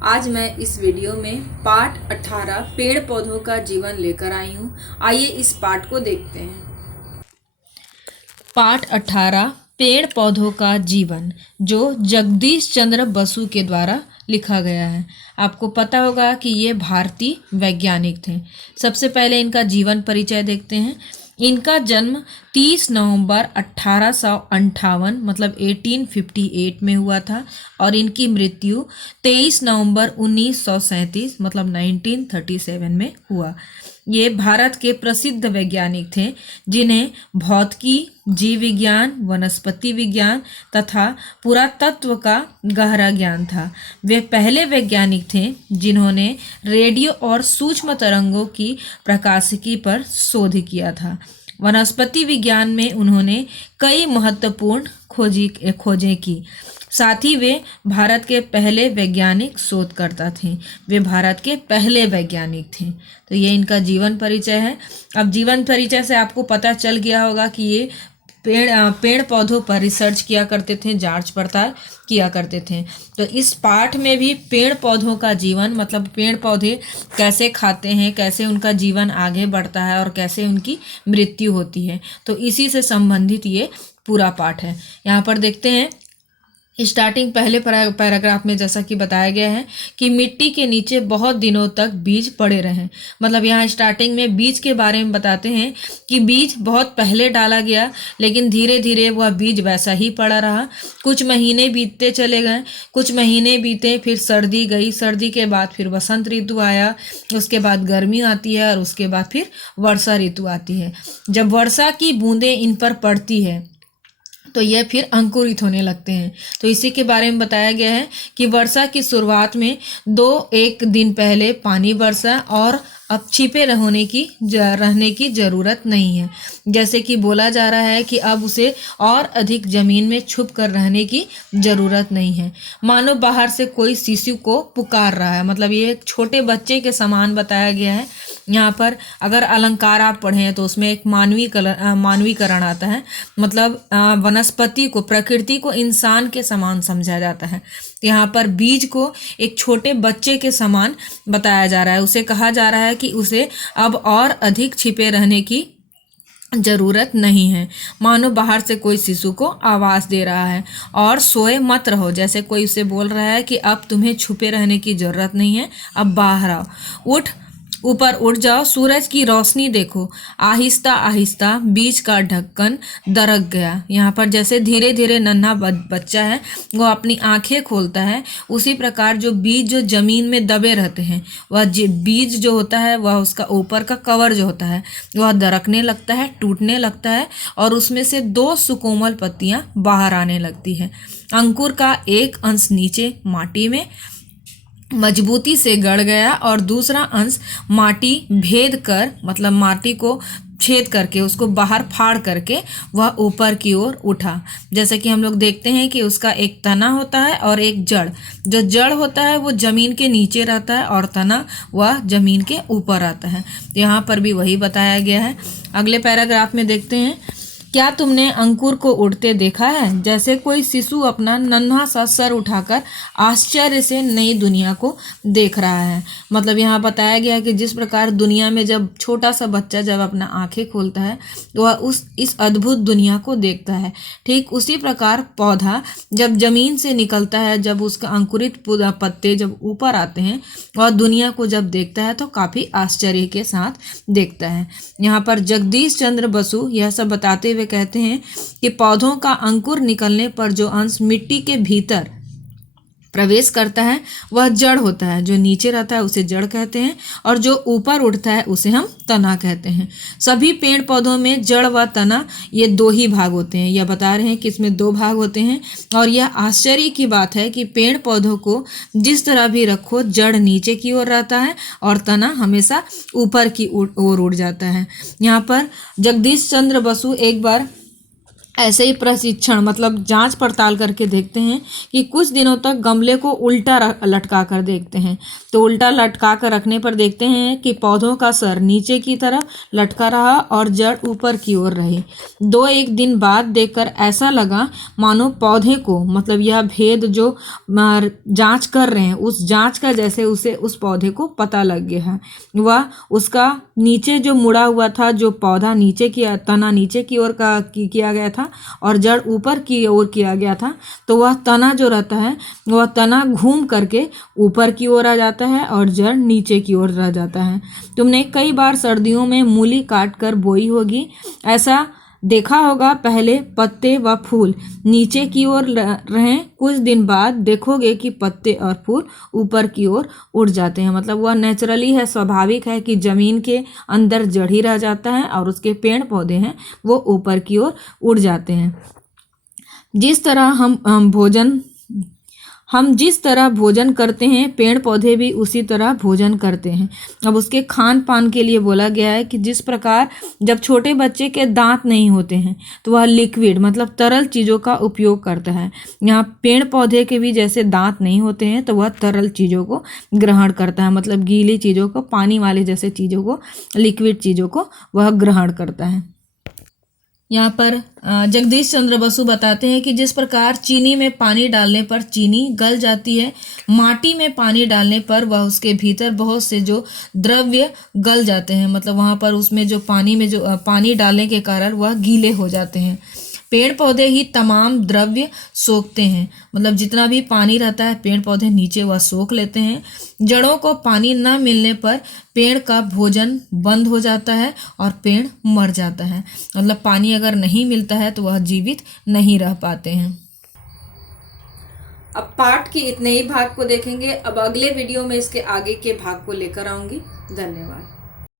आज मैं इस वीडियो में पाठ 18 पेड़ पौधों का जीवन लेकर आई हूँ। आइए इस पाठ को देखते हैं। पाठ 18 पेड़ पौधों का जीवन, जो जगदीश चंद्र बसु के द्वारा लिखा गया है। आपको पता होगा कि ये भारतीय वैज्ञानिक थे। सबसे पहले इनका जीवन परिचय देखते हैं। इनका जन्म 30 नवंबर 1858 मतलब 1858 में हुआ था और इनकी मृत्यु 23 नवंबर 1937 मतलब 1937 में हुआ। ये भारत के प्रसिद्ध वैज्ञानिक थे जिन्हें भौतिकी, जीव विज्ञान, वनस्पति विज्ञान तथा पुरातत्व का गहरा ज्ञान था। वे पहले वैज्ञानिक थे जिन्होंने रेडियो और सूक्ष्म तरंगों की प्रकाशिकी पर शोध किया था। वनस्पति विज्ञान में उन्होंने कई महत्वपूर्ण खोजें की। साथ ही वे भारत के पहले वैज्ञानिक शोधकर्ता थे। वे भारत के पहले वैज्ञानिक थे। तो ये इनका जीवन परिचय है। अब जीवन परिचय से आपको पता चल गया होगा कि ये पेड़ पौधों पर रिसर्च किया करते थे, जांच पड़ताल किया करते थे। तो इस पाठ में भी पेड़ पौधों का जीवन मतलब पेड़ पौधे कैसे खाते हैं, कैसे उनका जीवन आगे बढ़ता है और कैसे उनकी मृत्यु होती है, तो इसी से संबंधित ये पूरा पाठ है। यहाँ पर देखते हैं स्टार्टिंग पहले पैराग्राफ में जैसा कि बताया गया है कि मिट्टी के नीचे बहुत दिनों तक बीज पड़े रहे। मतलब यहाँ स्टार्टिंग में बीज के बारे में बताते हैं कि बीज बहुत पहले डाला गया, लेकिन धीरे धीरे वह बीज वैसा ही पड़ा रहा। कुछ महीने बीतते चले गए, कुछ महीने बीते, फिर सर्दी गई, सर्दी के बाद फिर वसंत ऋतु आया, उसके बाद गर्मी आती है और उसके बाद फिर वर्षा ऋतु आती है। जब वर्षा की बूंदें इन पर पड़ती है तो यह फिर अंकुरित होने लगते हैं। तो इसी के बारे में बताया गया है कि वर्षा की शुरुआत में 2-1 दिन पहले पानी बरसा और अब छिपे रहने की ज़रूरत नहीं है। जैसे कि बोला जा रहा है कि अब उसे और अधिक ज़मीन में छुप कर रहने की ज़रूरत नहीं है। मानो बाहर से कोई शिशु को पुकार रहा है। मतलब ये एक छोटे बच्चे के समान बताया गया है। यहाँ पर अगर अलंकार आप पढ़ें तो उसमें एक मानवीकरण आता है। मतलब वनस्पति को, प्रकृति को इंसान के समान समझा जाता है। यहाँ पर बीज को एक छोटे बच्चे के समान बताया जा रहा है। उसे कहा जा रहा है कि उसे अब और अधिक छिपे रहने की ज़रूरत नहीं है। मानो बाहर से कोई शिशु को आवाज़ दे रहा है और सोए मत रहो, जैसे कोई उसे बोल रहा है कि अब तुम्हें छुपे रहने की ज़रूरत नहीं है, अब बाहर आओ, उठ, ऊपर उठ जाओ, सूरज की रोशनी देखो। आहिस्ता आहिस्ता बीज का ढक्कन दरक गया। यहाँ पर जैसे धीरे धीरे नन्हा बच्चा है वो अपनी आंखें खोलता है, उसी प्रकार जो बीज जो जमीन में दबे रहते हैं वह बीज जो होता है वह उसका ऊपर का कवर जो होता है वह दरकने लगता है, टूटने लगता है और उसमें से 2 सुकोमल पत्तियां बाहर आने लगती है। अंकुर का एक अंश नीचे माटी में मजबूती से गड़ गया और दूसरा अंश माटी भेद कर, मतलब माटी को छेद करके, उसको बाहर फाड़ करके वह ऊपर की ओर उठा। जैसे कि हम लोग देखते हैं कि उसका एक तना होता है और एक जड़। जो जड़ होता है वो जमीन के नीचे रहता है और तना वह जमीन के ऊपर आता है। यहाँ पर भी वही बताया गया है। अगले पैराग्राफ में देखते हैं, क्या तुमने अंकुर को उड़ते देखा है? जैसे कोई शिशु अपना नन्हा सा सर उठाकर आश्चर्य से नई दुनिया को देख रहा है। मतलब यहाँ बताया गया है कि जिस प्रकार दुनिया में जब छोटा सा बच्चा जब अपना आंखें खोलता है तो वह इस अद्भुत दुनिया को देखता है, ठीक उसी प्रकार पौधा जब जमीन से निकलता है, जब उसका अंकुरित पत्ते जब ऊपर आते हैं और दुनिया को जब देखता है तो काफ़ी आश्चर्य के साथ देखता है। यहाँ पर जगदीश चंद्र बसु यह सब बताते वे कहते हैं कि पौधों का अंकुर निकलने पर जो अंश मिट्टी के भीतर प्रवेश करता है वह जड़ होता है। जो नीचे रहता है उसे जड़ कहते हैं और जो ऊपर उठता है उसे हम तना कहते हैं। सभी पेड़ पौधों में जड़ व तना ये 2 ही भाग होते हैं। यह बता रहे हैं कि इसमें 2 भाग होते हैं और यह आश्चर्य की बात है कि पेड़ पौधों को जिस तरह भी रखो जड़ नीचे की ओर रहता है और तना हमेशा ऊपर की ओर उड़ जाता है। यहाँ पर जगदीश चंद्र बसु एक बार ऐसे ही प्रशिक्षण मतलब जांच पड़ताल करके देखते हैं कि कुछ दिनों तक गमले को उल्टा लटका कर देखते हैं। तो उल्टा लटका कर रखने पर देखते हैं कि पौधों का सर नीचे की तरफ लटका रहा और जड़ ऊपर की ओर रही। 2-1 दिन बाद देखकर ऐसा लगा मानो पौधे को मतलब यह भेद जो जांच कर रहे हैं उस जांच का जैसे उसे उस पौधे को पता लग गया है। वह उसका नीचे जो मुड़ा हुआ था, जो पौधा नीचे की तना नीचे की ओर का किया गया था और जड़ ऊपर की ओर किया गया था, तो वह तना जो रहता है वह तना घूम करके ऊपर की ओर आ जाता है और जड़ नीचे की ओर रह जाता है। तुमने कई बार सर्दियों में मूली काट कर बोई होगी, ऐसा देखा होगा। पहले पत्ते व फूल नीचे की ओर रहें, कुछ दिन बाद देखोगे कि पत्ते और फूल ऊपर की ओर उड़ जाते हैं। मतलब वह नेचुरली है, स्वाभाविक है कि ज़मीन के अंदर जड़ ही रह जाता है और उसके पेड़ पौधे हैं वो ऊपर की ओर उड़ जाते हैं। जिस तरह हम जिस तरह भोजन करते हैं पेड़ पौधे भी उसी तरह भोजन करते हैं। अब उसके खान पान के लिए बोला गया है कि जिस प्रकार जब छोटे बच्चे के दांत नहीं होते हैं तो वह लिक्विड मतलब तरल चीज़ों का उपयोग करता है। यहाँ पेड़ पौधे के भी जैसे दांत नहीं होते हैं तो वह तरल चीज़ों को ग्रहण करता है, मतलब गीली चीज़ों को, पानी वाले जैसे चीज़ों को, लिक्विड चीज़ों को वह ग्रहण करता है। यहाँ पर जगदीश चंद्र बसु बताते हैं कि जिस प्रकार चीनी में पानी डालने पर चीनी गल जाती है, माटी में पानी डालने पर वह उसके भीतर बहुत से जो द्रव्य गल जाते हैं, मतलब वहाँ पर उसमें जो पानी डालने के कारण वह गीले हो जाते हैं। पेड़ पौधे ही तमाम द्रव्य सोखते हैं, मतलब जितना भी पानी रहता है पेड़ पौधे नीचे वह सोख लेते हैं। जड़ों को पानी न मिलने पर पेड़ का भोजन बंद हो जाता है और पेड़ मर जाता है। मतलब पानी अगर नहीं मिलता है तो वह जीवित नहीं रह पाते हैं। अब पाठ के इतने ही भाग को देखेंगे। अब अगले वीडियो में इसके आगे के भाग को लेकर आऊंगी। धन्यवाद।